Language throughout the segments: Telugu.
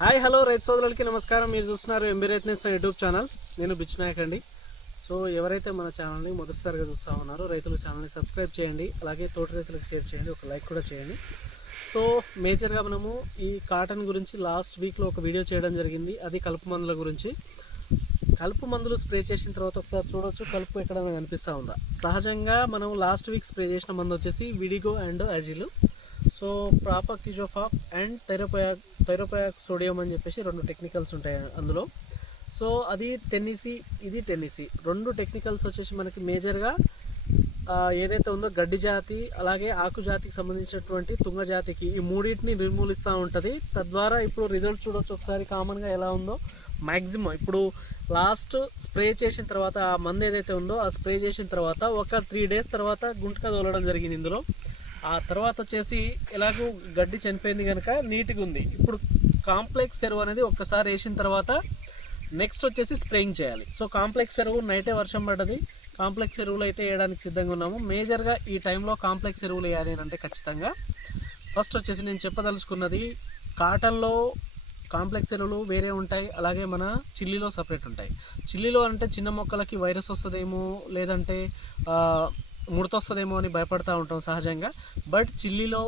హాయ్ హలో రైతు సోదరులకి నమస్కారం. మీరు చూస్తున్నారు ఎంబీ రైతు యూట్యూబ్ ఛానల్. నేను బిచ్నాయక్ అండి. సో ఎవరైతే మన ఛానల్ని మొదటిసారిగా చూస్తూ ఉన్నారో రైతులు ఛానల్ని సబ్స్క్రైబ్ చేయండి. అలాగే తోటి రైతులకు షేర్ చేయండి. ఒక లైక్ కూడా చేయండి. సో మేజర్గా మనము ఈ కాటన్ గురించి లాస్ట్ వీక్లో ఒక వీడియో చేయడం జరిగింది. అది కలుపు మందుల గురించి. కలుపు మందులు స్ప్రే చేసిన తర్వాత ఒకసారి చూడొచ్చు. కలుపు ఎక్కడ కనిపిస్తూ ఉందా? సహజంగా మనం లాస్ట్ వీక్ స్ప్రే చేసిన మందు వచ్చేసి విడిగో అండ్ అజిలు. సో ప్రాపర్ కిజోఫాప్ అండ్ థైరోపయాక్ థైరోపయాక్ సోడియం అని చెప్పేసి రెండు టెక్నికల్స్ ఉంటాయి అందులో. సో అది టెన్నిసీ ఇది టెన్నిసీ. రెండు టెక్నికల్స్ వచ్చేసి మనకి మేజర్గా ఏదైతే ఉందో గడ్డి జాతి అలాగే ఆకు జాతికి సంబంధించినటువంటి తుంగ జాతికి ఈ మూడింటిని నిర్మూలిస్తూ ఉంటుంది. తద్వారా ఇప్పుడు రిజల్ట్ చూడొచ్చు ఒకసారి కామన్గా ఎలా ఉందో. మ్యాక్సిమం ఇప్పుడు లాస్ట్ స్ప్రే చేసిన తర్వాత ఆ మందు ఏదైతే ఉందో ఆ స్ప్రే చేసిన తర్వాత ఒక త్రీ డేస్ తర్వాత గుంటక తోలడం జరిగింది ఇందులో. ఆ తర్వాత వచ్చేసి ఎలాగో గడ్డి చనిపోయింది కనుక నీట్గా ఉంది. ఇప్పుడు కాంప్లెక్స్ ఎరువు అనేది ఒక్కసారి వేసిన తర్వాత నెక్స్ట్ వచ్చేసి స్ప్రేయింగ్ చేయాలి. సో కాంప్లెక్స్ ఎరువు నైటే వర్షం పడ్డది. కాంప్లెక్స్ ఎరువులు అయితే వేయడానికి సిద్ధంగా ఉన్నాము. మేజర్గా ఈ టైంలో కాంప్లెక్స్ ఎరువులు వేయాలి అంటే ఖచ్చితంగా. ఫస్ట్ వచ్చేసి నేను చెప్పదలుచుకున్నది కాటన్లో కాంప్లెక్స్ ఎరువులు వేరే ఉంటాయి. అలాగే మన చిల్లీలో సపరేట్ ఉంటాయి. చిల్లీలో అంటే చిన్న మొక్కలకి వైరస్ వస్తుందేమో లేదంటే ముడతొస్తుందేమో అని భయపడతా ఉంటాం సహజంగా. బట్ చిల్లీలో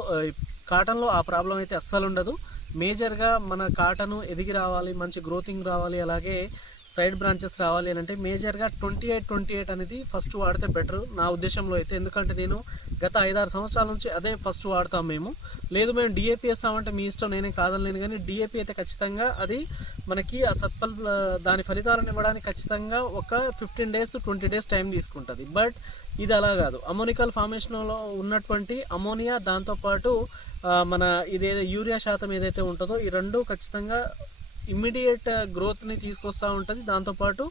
కాటన్లో ఆ ప్రాబ్లం అయితే అస్సలు ఉండదు మేజర్గా మన కాటన్ ఎదిగి రావాలి మంచి గ్రోతింగ్ రావాలి అలాగే సైడ్ బ్రాంచెస్ రావాలి అని అంటే మేజర్గా ట్వంటీ ఎయిట్ ట్వంటీ ఎయిట్ అనేది ఫస్ట్ వాడితే బెటర్ నా ఉద్దేశంలో అయితే. ఎందుకంటే నేను గత ఐదారు సంవత్సరాల నుంచి అదే ఫస్ట్ వాడతాం మేము. లేదు మేము డిఏపి వేస్తామంటే మీ ఇష్టం నేనే కాదనలేను కానీ డిఏపి అయితే ఖచ్చితంగా అది మనకి ఆ సత్ఫల్ దాని ఫలితాలను ఇవ్వడానికి ఖచ్చితంగా ఒక fifteen days twenty days time తీసుకుంటుంది. బట్ ఇది అలా కాదు. అమోనికల్ ఫార్మేషన్లో ఉన్నటువంటి అమోనియా దాంతోపాటు మన ఇదే యూరియా శాతం ఏదైతే ఉంటుందో ఈ రెండు ఖచ్చితంగా ఇమ్మీడియట్ గ్రోత్ని uh, తీసుకొస్తూ ఉంటుంది. దాంతోపాటు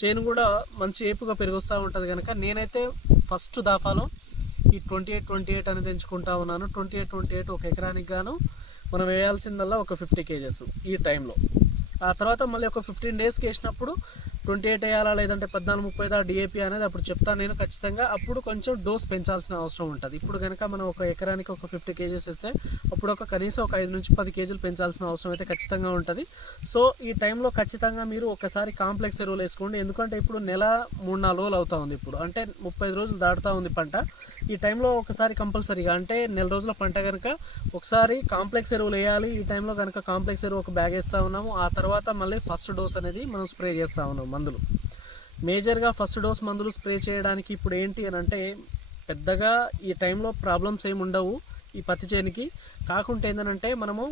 చేను కూడా మంచి ఏపుగా పెరిగొస్తూ ఉంటుంది కనుక నేనైతే ఫస్ట్ దాఫాలో ఈ ట్వంటీ ఎయిట్ ట్వంటీ ఎయిట్ అనేది ఎంచుకుంటా ఉన్నాను. ట్వంటీ ఎయిట్ ట్వంటీ ఎయిట్ ఒక ఎకరానికి గాను మనం వేయాల్సిందల్లా ఒక ఫిఫ్టీ కేజెస్ ఈ టైంలో ఆ తర్వాత మళ్ళీ ఒక ఫిఫ్టీన్ డేస్కి వేసినప్పుడు ట్వంటీ ఎయిట్ వేయాలా లేదంటే పద్నాలుగు ముప్పై దా డిఏపి అనేది అప్పుడు చెప్తాను నేను ఖచ్చితంగా. అప్పుడు కొంచెం డోస్ పెంచాల్సిన అవసరం ఉంటుంది. ఇప్పుడు కనుక మనం ఒక ఎకరానికి ఒక ఫిఫ్టీ కేజీస్ ఇస్తే అప్పుడు ఒక కనీసం ఒక ఐదు నుంచి పది కేజీలు పెంచాల్సిన అవసరం అయితే ఖచ్చితంగా ఉంటుంది. సో ఈ టైంలో ఖచ్చితంగా మీరు ఒకసారి కాంప్లెక్స్ ఎరువులు వేసుకోండి. ఎందుకంటే ఇప్పుడు నెల మూడు నాలుగు రోజులు అవుతా ఉంది ఇప్పుడు. అంటే ముప్పై రోజులు దాటుతూ ఉంది పంట. ఈ టైంలో ఒకసారి కంపల్సరీగా అంటే నెల రోజుల పంట కనుక ఒకసారి కాంప్లెక్స్ ఎరువులు వేయాలి. ఈ టైంలో కనుక కాంప్లెక్స్ ఎరువు ఒక బ్యాగ్ వేస్తూ ఉన్నాము. ఆ తర్వాత మళ్ళీ ఫస్ట్ డోస్ అనేది మనం స్ప్రే చేస్తూ ఉన్నాము. మందులు. మేజర్గా ఫస్ట్ డోస్ మందులు స్ప్రే చేయడానికి ఇప్పుడు ఏంటి అని అంటే పెద్దగా ఈ టైంలో ప్రాబ్లమ్స్ ఏమి ఉండవు ఈ పత్తి చేనికి. కాకుంటే ఏంటంటే మనము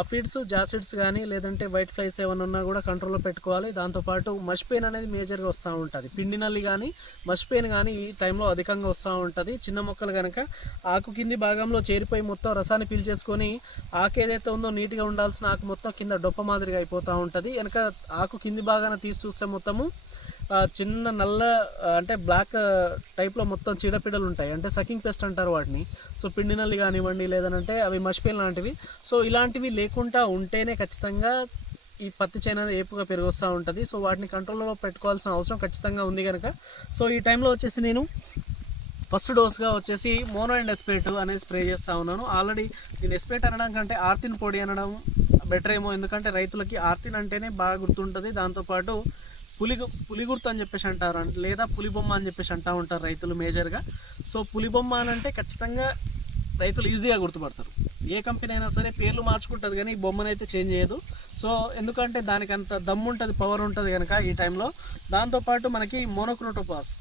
అఫిడ్స్ జాసిడ్స్ కానీ లేదంటే వైట్ ఫ్లైస్ ఏమైనా ఉన్నా కూడా కంట్రోల్లో పెట్టుకోవాలి. దాంతోపాటు మష్ పెయిన్ అనేది మేజర్గా వస్తూ ఉంటుంది. పిండి నల్లి కానీ మష్ పెయిన్ కానీ ఈ టైంలో అధికంగా వస్తూ ఉంటుంది. చిన్న మొక్కలు కనుక ఆకు కింది భాగంలో చేరిపోయి మొత్తం రసాన్ని పీల్చేసుకొని ఆకు ఏదైతే ఉందో నీట్గా ఉండాల్సిన ఆకు మొత్తం కింద డొప్ప మాదిరిగా అయిపోతూ ఉంటుంది. వెనక ఆకు కింది భాగాన తీసి చూస్తే మొత్తము చిన్న నల్ల అంటే బ్లాక్ టైప్లో మొత్తం చీడపీడలు ఉంటాయి. అంటే సకింగ్ పెస్ట్ అంటారు వాటిని. సో పిండి నల్లి కానివ్వండి లేదనంటే అవి మర్చిపోయిన లాంటివి. సో ఇలాంటివి లేకుండా ఉంటేనే ఖచ్చితంగా ఈ పత్తి చేను అనేది ఏపుగా పెరిగొస్తూ ఉంటుంది. సో వాటిని కంట్రోల్లో పెట్టుకోవాల్సిన అవసరం ఖచ్చితంగా ఉంది కనుక సో ఈ టైంలో వచ్చేసి నేను ఫస్ట్ డోస్గా వచ్చేసి మోనో అండ్ ఎస్పేట్ అనేది స్ప్రే చేస్తూ ఉన్నాను. ఆల్రెడీ నేను ఎస్పేట్ అనడం కంటే ఆర్తిన్ పొడి అనడం బెటర్ ఏమో. ఎందుకంటే రైతులకి ఆర్తిన్ అంటేనే బాగా గుర్తుంటుంది. దాంతోపాటు పులి పులి గుర్తు అని చెప్పేసి అంటారు లేదా పులి బొమ్మ అని చెప్పేసి అంటూ ఉంటారు రైతులు మేజర్గా. సో పులి బొమ్మ అని అంటే ఖచ్చితంగా రైతులు ఈజీగా గుర్తుపడతారు. ఏ కంపెనీ అయినా సరే పేర్లు మార్చుకుంటుంది కానీ ఈ బొమ్మను అయితే చేంజ్ చేయదు. సో ఎందుకంటే దానికి అంత దమ్ము ఉంటుంది పవర్ ఉంటుంది కనుక ఈ టైంలో. దాంతోపాటు మనకి మోనోక్రోటోపాస్.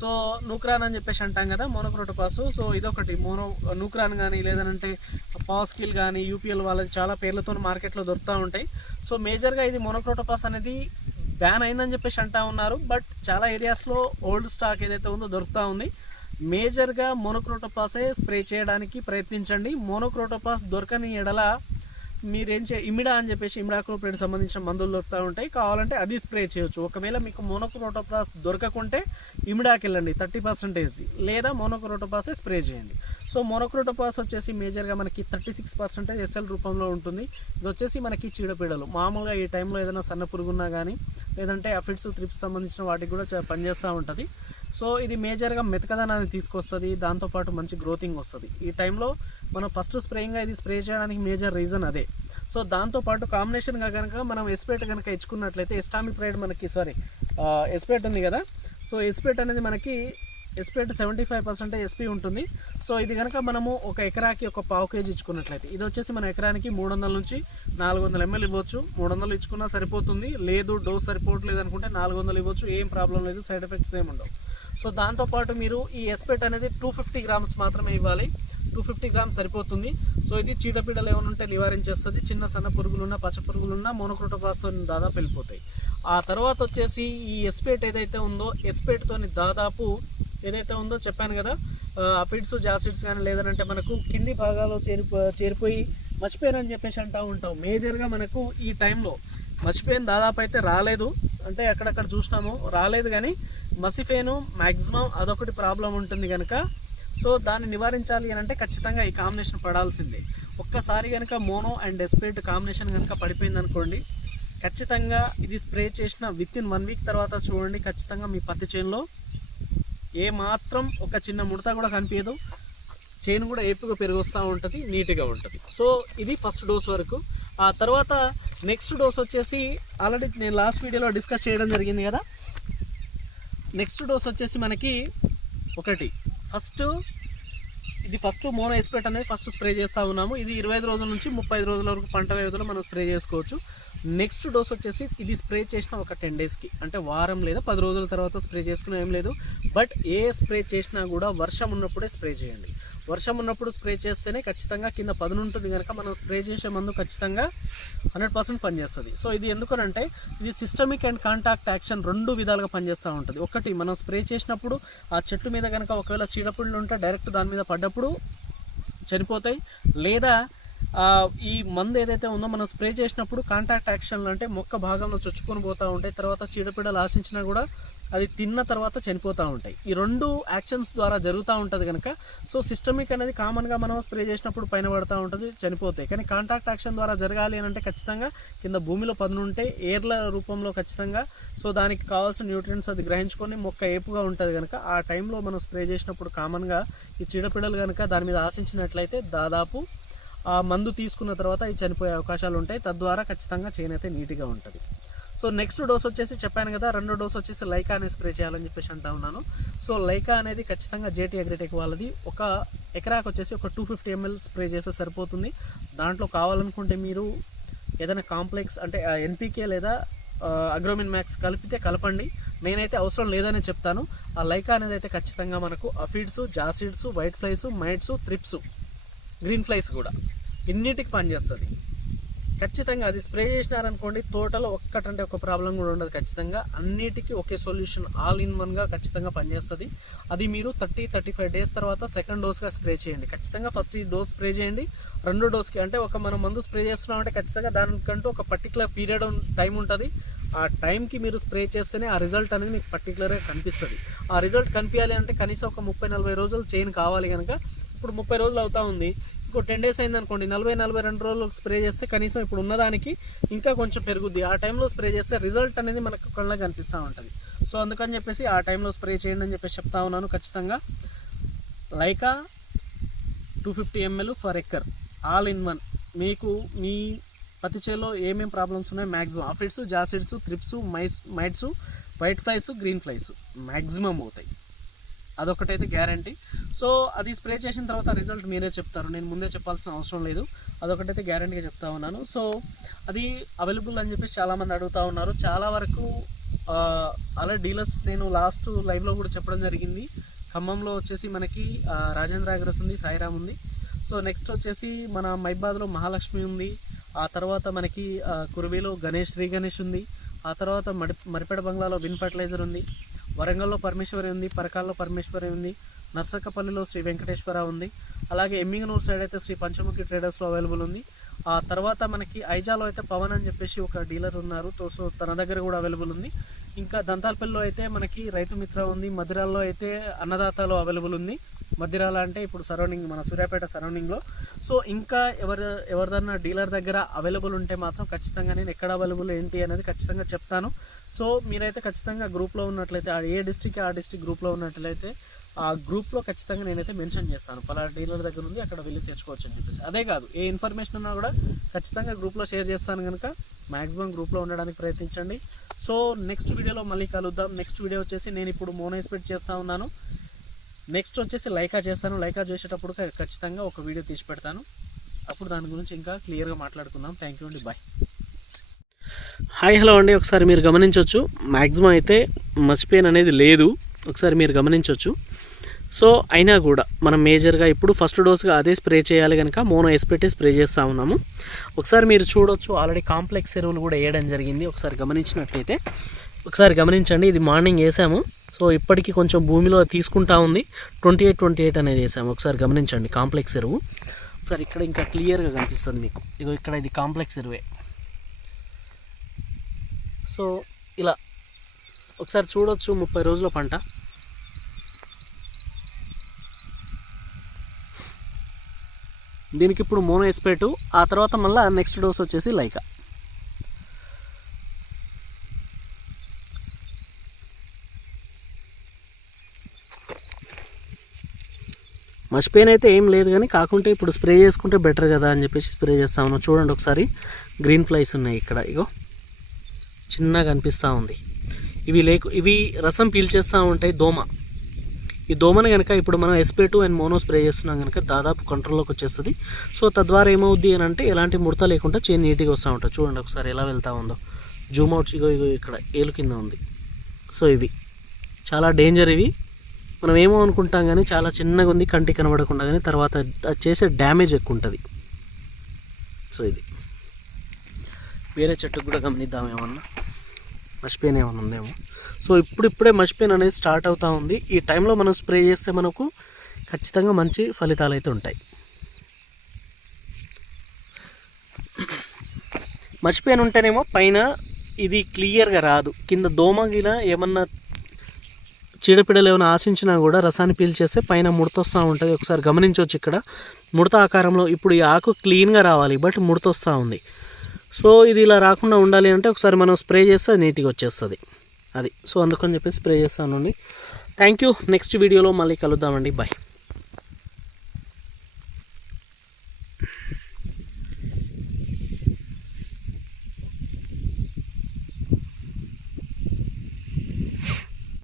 సో నూక్రాన్ అని చెప్పేసి అంటాం కదా మోనోక్రోటోపాస్. సో ఇదొకటి మోనో నూక్రాన్ కానీ లేదంటే పాస్కిల్ కానీ యూపీఎల్ వాళ్ళది చాలా పేర్లతో మార్కెట్లో దొరుకుతూ ఉంటాయి. సో మేజర్గా ఇది మోనోక్రోటోపాస్ అనేది బ్యాన్ అయిందని చెప్పేసి అంటా ఉన్నారు. బట్ చాలా ఏరియాస్లో ఓల్డ్ స్టాక్ ఏదైతే ఉందో దొరుకుతూ ఉంది. మేజర్గా మోనోక్రోటోపాసే స్ప్రే చేయడానికి ప్రయత్నించండి. మోనోక్రోటోపాస్ దొరకని ఎడల మీరేం చే ఇమిడా అని చెప్పేసి ఇమిడాక్రోప్రేట్ సంబంధించిన మందులు దొరుకుతూ ఉంటాయి. కావాలంటే అది స్ప్రే చేయొచ్చు. ఒకవేళ మీకు మోనోక్రోటోపాస్ దొరకకుంటే ఇమిడాకి వెళ్ళండి. థర్టీ పర్సెంటేజ్ లేదా మోనోక్రోటోపాసే స్ప్రే చేయండి. సో మోనోక్రోటోపాస్ వచ్చేసి మేజర్గా మనకి థర్టీ సిక్స్ పర్సెంటేజ్ ఎస్ఎల్ రూపంలో ఉంటుంది. ఇది వచ్చేసి మనకి చీడపీడలు. మామూలుగా ఈ టైంలో ఏదైనా సన్న పురుగున్నా కానీ లేదంటే అఫిడ్స్ త్రిప్స్ సంబంధించిన వాటికి కూడా పనిచేస్తూ ఉంటుంది. సో ఇది మేజర్గా మెతకదనాన్ని తీసుకొస్తుంది దాంతోపాటు మంచి గ్రోతింగ్ వస్తుంది. ఈ టైంలో మనం ఫస్ట్ స్ప్రేయింగ్గా ఇది స్ప్రే చేయడానికి మేజర్ రీజన్ అదే. సో దాంతోపాటు కాంబినేషన్గా కనుక మనం ఎస్పేట్ కనుక ఇచ్చుకున్నట్లయితే ఎస్టామిక్ ప్రైడ్ మనకి సారీ ఎస్పేట్ ఉంది కదా? సో ఎస్పేట్ అనేది మనకి acephate seventy five percent SP ఉంటుంది. సో ఇది కనుక మనము ఒక ఎకరాకి ఒక పావు కేజీ ఇచ్చుకున్నట్లయితే ఇది వచ్చేసి మన ఎకరానికి మూడు వందల నుంచి నాలుగు వందల ఎంఎల్ ఇవ్వచ్చు. మూడు వందలు ఇచ్చుకున్నా సరిపోతుంది. లేదు డోస్ సరిపోవట్లేదు అనుకుంటే నాలుగు వందలు ఇవ్వచ్చు. ఏం ప్రాబ్లం లేదు. సైడ్ ఎఫెక్ట్స్ ఏమి ఉండవు. సో దాంతోపాటు మీరు ఈ ఎస్పెట్ అనేది టూ ఫిఫ్టీ గ్రామ్స్ మాత్రమే ఇవ్వాలి. టూ ఫిఫ్టీ గ్రామ్స్ సరిపోతుంది. సో ఇది చీడపీడలు ఏమైనా ఉంటే నివారించేస్తుంది. చిన్న సన్న పురుగులున్నా పచ్చ పురుగులున్నా మోనోక్రోటోపాస్తో దాదాపు వెళ్ళిపోతాయి. ఆ తర్వాత వచ్చేసి ఈ ఎస్పేట్ ఏదైతే ఉందో ఎస్పేట్తో దాదాపు ఏదైతే ఉందో చెప్పాను కదా అఫిడ్స్ జాసిడ్స్ కానీ లేదనంటే మనకు కింది భాగాలు చేరిపో చేరిపోయి మర్చిపోయారని చెప్పేసి అంటూ ఉంటాం. మేజర్గా మనకు ఈ టైంలో మర్చిపోయిన దాదాపు అయితే రాలేదు. అంటే అక్కడక్కడ చూసినాము రాలేదు కానీ మసిఫేను మ్యాక్సిమం అదొకటి ప్రాబ్లం ఉంటుంది కనుక సో దాన్ని నివారించాలి అని అంటే ఖచ్చితంగా ఈ కాంబినేషన్ పడాల్సిందే. ఒక్కసారి కనుక మోనో అండ్ డెస్పిరేట్ కాంబినేషన్ కనుక పడిపోయింది అనుకోండి ఖచ్చితంగా ఇది స్ప్రే చేసిన విత్ ఇన్ వన్ వీక్ తర్వాత చూడండి ఖచ్చితంగా మీ పత్తి చేనులో ఏ మాత్రం ఒక చిన్న ముడత కూడా కనిపించదు. చైన్ కూడా ఏపుగా పెరిగొస్తూ ఉంటుంది నీట్గా ఉంటుంది. సో ఇది ఫస్ట్ డోస్ వరకు. ఆ తర్వాత నెక్స్ట్ డోస్ వచ్చేసి ఆల్రెడీ నేను లాస్ట్ వీడియోలో డిస్కస్ చేయడం జరిగింది కదా. నెక్స్ట్ డోస్ వచ్చేసి మనకి ఒకటి. ఫస్ట్ ఇది ఫస్ట్ మోనో ఎస్పెట్ అనేది ఫస్ట్ స్ప్రే చేస్తూ ఉన్నాము. ఇది ఇరవై ఐదు రోజుల నుంచి ముప్పై ఐదు రోజుల వరకు పంట వ్యవధిలో మనం స్ప్రే చేసుకోవచ్చు. నెక్స్ట్ డోస్ వచ్చేసి ఇది స్ప్రే చేసిన ఒక టెన్ డేస్కి. అంటే వారం లేదా పది రోజుల తర్వాత స్ప్రే చేసుకున్నా ఏం లేదు. బట్ ఏ స్ప్రే చేసినా కూడా వర్షం ఉన్నప్పుడే స్ప్రే చేయండి. వర్షం ఉన్నప్పుడు స్ప్రే చేస్తేనే ఖచ్చితంగా కింద పదును ఉంటుంది కనుక మనం స్ప్రే చేసే మందు ఖచ్చితంగా హండ్రెడ్ పర్సెంట్ పనిచేస్తుంది. సో ఇది ఎందుకనంటే ఇది సిస్టమిక్ అండ్ కాంటాక్ట్ యాక్షన్ రెండు విధాలుగా పనిచేస్తూ ఉంటుంది. ఒకటి మనం స్ప్రే చేసినప్పుడు ఆ చెట్టు మీద కనుక ఒకవేళ చీడపుళ్ళు ఉంటే డైరెక్ట్ దాని మీద పడ్డప్పుడు చనిపోతాయి. లేదా ఈ మందు ఏదైతే ఉందో మనం స్ప్రే చేసినప్పుడు కాంటాక్ట్ యాక్షన్లు అంటే మొక్క భాగంలో చొచ్చుకొని పోతూ ఉంటాయి తర్వాత చీడపీడలు ఆశించినా కూడా అది తిన్న తర్వాత చనిపోతూ ఉంటాయి. ఈ రెండు యాక్షన్స్ ద్వారా జరుగుతూ ఉంటుంది కనుక సో సిస్టమిక్ అనేది కామన్గా మనం స్ప్రే చేసినప్పుడు పైన పడుతూ ఉంటుంది చనిపోతాయి. కానీ కాంటాక్ట్ యాక్షన్ ద్వారా జరగాలి అని అంటే ఖచ్చితంగా కింద భూమిలో పదునుంటే ఏర్ల రూపంలో ఖచ్చితంగా సో దానికి కావాల్సిన న్యూట్రియంట్స్ అది గ్రహించుకొని మొక్క ఏపుగా ఉంటుంది కనుక ఆ టైంలో మనం స్ప్రే చేసినప్పుడు కామన్గా ఈ చీడపీడలు కనుక దాని మీద ఆశించినట్లయితే దాదాపు ఆ మందు తీసుకున్న తర్వాత అవి చనిపోయే అవకాశాలు ఉంటాయి. తద్వారా ఖచ్చితంగా చేనైతే అయితే నీట్గా ఉంటుంది. సో నెక్స్ట్ డోస్ వచ్చేసి చెప్పాను కదా రెండో డోస్ వచ్చేసి లైకా అనేది స్ప్రే చేయాలని చెప్పేసి అంటా ఉన్నాను. సో లైకా అనేది ఖచ్చితంగా జేటీ అగ్రిటెక్ వాళ్ళది. ఒక ఎకరాకు వచ్చేసి ఒక టూ ఫిఫ్టీ ఎంఎల్ స్ప్రే చేస్తే సరిపోతుంది. దాంట్లో కావాలనుకుంటే మీరు ఏదైనా కాంప్లెక్స్ అంటే ఎన్పీకే లేదా అగ్రోమిన్ మ్యాక్స్ కలిపితే కలపండి. నేనైతే అవసరం లేదని చెప్తాను. ఆ లైకా అనేది అయితే ఖచ్చితంగా మనకు aphids jassids white flies mites thrips green flies కూడా. ఇన్నిటికి పనిచేస్తుంది ఖచ్చితంగా అది స్ప్రే చేసినారనుకోండి తోటలో ఒక్కటంటే ఒక ప్రాబ్లం కూడా ఉండదు ఖచ్చితంగా. అన్నిటికీ ఒకే సొల్యూషన్ ఆల్ ఇన్ వన్గా ఖచ్చితంగా పనిచేస్తుంది అది మీరు థర్టీ థర్టీ ఫైవ్ డేస్ తర్వాత సెకండ్ డోస్గా స్ప్రే చేయండి. ఖచ్చితంగా ఫస్ట్ ఈ డోస్ స్ప్రే చేయండి. రెండో డోస్కి అంటే ఒక మనం మందు స్ప్రే చేస్తున్నామంటే ఖచ్చితంగా దానికంటూ ఒక పర్టికులర్ పీరియడ్ టైం ఉంటుంది. ఆ టైంకి మీరు స్ప్రే చేస్తేనే ఆ రిజల్ట్ అనేది మీకు పర్టికులర్గా కనిపిస్తుంది. ఆ రిజల్ట్ కనిపించాలి అంటే కనీసం ఒక ముప్పై నలభై రోజులు చైన్ కావాలి కనుక ఇప్పుడు ముప్పై రోజులు అవుతా ఉంది. ఇంకో టెన్ డేస్ అయింది అనుకోండి నలభై నలభై రెండు రోజులు స్ప్రే చేస్తే కనీసం ఇప్పుడు ఉన్నదానికి ఇంకా కొంచెం పెరుగుద్ది. ఆ టైంలో స్ప్రే చేస్తే రిజల్ట్ అనేది మనకు కళ్ళ కనిపిస్తూ ఉంటుంది. సో అందుకని చెప్పేసి ఆ టైంలో స్ప్రే చేయండి అని చెప్పేసి చెప్తా ఉన్నాను ఖచ్చితంగా. Lyca two fifty ML for acre all in one మీకు మీ పత్తి చేలో ఏమేమి ప్రాబ్లమ్స్ ఉన్నాయి? Maximum aphids jassids thrips mice mites white flies green flies maximum అవుతాయి. అదొకటైతే గ్యారంటీ సో అది స్ప్రే చేసిన తర్వాత రిజల్ట్ మీరే చెప్తారు. నేను ముందే చెప్పాల్సిన అవసరం లేదు. అదొకటైతే గ్యారంటీగా చెప్తా ఉన్నాను. సో అది అవైలబుల్ అని చెప్పేసి చాలామంది అడుగుతూ ఉన్నారు. చాలా వరకు అలా డీలర్స్ నేను లాస్ట్ లైవ్లో కూడా చెప్పడం జరిగింది. ఖమ్మంలో వచ్చేసి మనకి రాజేంద్ర అగ్రస్ ఉంది సాయిరామ్ ఉంది. సో నెక్స్ట్ వచ్చేసి మన మైబాద్లో మహాలక్ష్మి ఉంది. ఆ తర్వాత మనకి కురువిలో గణేష్ శ్రీ గణేష్ ఉంది. ఆ తర్వాత మడి మరిపేట బంగ్లాలో విన్ ఫర్టిలైజర్ ఉంది. వరంగల్లో పరమేశ్వరి ఉంది పరకాల్లో పరమేశ్వరి ఉంది. నర్సకపల్లిలో శ్రీ వెంకటేశ్వర ఉంది. అలాగే ఎమ్మిగనూరు సైడ్ అయితే శ్రీ పంచముఖి ట్రేడర్స్లో అవైలబుల్ ఉంది. ఆ తర్వాత మనకి ఐజాలో అయితే పవన్ అని చెప్పేసి ఒక డీలర్ ఉన్నారు. సో తన దగ్గర కూడా అవైలబుల్ ఉంది. ఇంకా దంతాల్పల్లిలో అయితే మనకి రైతు మిత్ర ఉంది. మధిరాల్లో అయితే అన్నదాతలో అవైలబుల్ ఉంది. మధిరాల అంటే ఇప్పుడు సరౌండింగ్ మన సూర్యాపేట సరౌండింగ్లో సో ఇంకా ఎవరు ఎవరిదన్నా డీలర్ దగ్గర అవైలబుల్ ఉంటే మాత్రం ఖచ్చితంగా నేను ఎక్కడ అవైలబుల్ ఏంటి అనేది ఖచ్చితంగా చెప్తాను. సో మీరైతే ఖచ్చితంగా గ్రూప్లో ఉన్నట్లయితే ఆ ఏ డిస్టిక్ ఆ డిస్టిక్ గ్రూప్లో ఉన్నట్లయితే ఆ గ్రూప్లో ఖచ్చితంగా నేనైతే మెన్షన్ చేస్తాను. పలానా డీలర్ దగ్గర ఉంది అక్కడ వెళ్ళి తెచ్చుకోవచ్చు అని చెప్పేసి. అదే కాదు ఏ ఇన్ఫర్మేషన్ ఉన్నా కూడా ఖచ్చితంగా గ్రూప్లో షేర్ చేస్తాను కనుక మ్యాక్సిమం గ్రూప్లో ఉండడానికి ప్రయత్నించండి. సో నెక్స్ట్ వీడియోలో మళ్ళీ కలుద్దాం. నెక్స్ట్ వీడియో వచ్చేసి నేను ఇప్పుడు మోనోస్పెట్ చేస్తూ ఉన్నాను. నెక్స్ట్ వచ్చేసి లైకా చేస్తాను. లైకా చేసేటప్పుడు ఖచ్చితంగా ఒక వీడియో తీసి పెడతాను. అప్పుడు దాని గురించి ఇంకా క్లియర్గా మాట్లాడుకుందాం. థ్యాంక్ యూ అండి. బాయ్. హాయ్ హలో అండి. ఒకసారి మీరు గమనించవచ్చు మ్యాక్సిమం అయితే మసిపెయిన్ అనేది లేదు. ఒకసారి మీరు గమనించవచ్చు సో అయినా కూడా మనం మేజర్గా ఇప్పుడు ఫస్ట్ డోస్గా అదే స్ప్రే చేయాలి కనుక మోనో ఎస్పెట్టే స్ప్రే చేస్తూ ఉన్నాము. ఒకసారి మీరు చూడొచ్చు. ఆల్రెడీ కాంప్లెక్స్ ఎరువులు కూడా వేయడం జరిగింది. ఒకసారి గమనించినట్టయితే ఒకసారి గమనించండి. ఇది మార్నింగ్ వేసాము. సో ఇప్పటికీ కొంచెం భూమిలో తీసుకుంటా ఉంది. ట్వంటీ ఎయిట్ ట్వంటీ ఎయిట్ అనేది వేసాము. ఒకసారి గమనించండి. కాంప్లెక్స్ ఎరువు. ఒకసారి ఇక్కడ ఇంకా క్లియర్గా కనిపిస్తుంది మీకు. ఇగో ఇక్కడ ఇది కాంప్లెక్స్ ఎరువే. సో ఇలా ఒకసారి చూడొచ్చు ముప్పై రోజుల పంట. దీనికి ఇప్పుడు మోనో ఎస్పేటు ఆ తర్వాత మళ్ళీ నెక్స్ట్ డోస్ వచ్చేసి లైకా. మర్చిపోయిన అయితే ఏం లేదు కానీ కాకుంటే ఇప్పుడు స్ప్రే చేసుకుంటే బెటర్ కదా అని చెప్పేసి స్ప్రే చేస్తాము చూడండి ఒకసారి గ్రీన్ ఫ్లైస్ ఉన్నాయి ఇక్కడ ఇగో. చిన్నగా అనిపిస్తూ ఉంది. ఇవి లేకు ఇవి రసం పీల్చేస్తూ ఉంటాయి దోమ. ఈ దోమను కనుక ఇప్పుడు మనం ఎస్పే అండ్ మోనో స్ప్రే చేస్తున్నాం కనుక దాదాపు కంట్రోల్లోకి వచ్చేస్తుంది. సో తద్వారా ఏమవుద్ది అని అంటే ఎలాంటి ముడత లేకుండా చేయి నీట్గా వస్తూ ఉంటుంది చూడండి ఒకసారి ఎలా వెళ్తూ ఉందో. జూమ్ అవుట్ ఇగో ఇగో ఇక్కడ ఏలు కింద ఉంది. సో ఇవి. చాలా డేంజర్ ఇవి. మనం ఏమో అనుకుంటాం కానీ చాలా చిన్నగా ఉంది కంటికి కనబడకుండా కానీ తర్వాత చేసే డ్యామేజ్ ఎక్కువ ఉంటుంది. సో ఇది. వేరే చెట్టుకు కూడా గమనిద్దాం ఏమన్నా? మర్చిపోయిన ఏమన్నా ఉందేమో. సో ఇప్పుడిప్పుడే మర్చిపోయిన అనేది స్టార్ట్ అవుతూ ఉంది. ఈ టైంలో మనం స్ప్రే చేస్తే మనకు ఖచ్చితంగా మంచి ఫలితాలు అయితే ఉంటాయి మర్చిపోయిన ఉంటేనేమో పైన ఇది క్లియర్గా రాదు. కింద దోమగిన ఏమన్నా చీడపీడలు ఏమైనా ఆశించినా కూడా రసాన్ని పీల్చేస్తే పైన ముడత వస్తూ ఉంటుంది. ఒకసారి గమనించవచ్చు ఇక్కడ. ముడత ఆకారంలో ఇప్పుడు ఈ ఆకు క్లీన్గా రావాలి బట్ ముడత వస్తూ ఉంది. సో ఇది ఇలా రాకుండా ఉండాలి అంటే ఒకసారి మనం స్ప్రే చేస్తే నీట్గా వచ్చేస్తుంది. అది. సో అందుకని చెప్పి స్ప్రే చేస్తానండి థ్యాంక్ యూ నెక్స్ట్ వీడియోలో మళ్ళీ కలుద్దామండి. బాయ్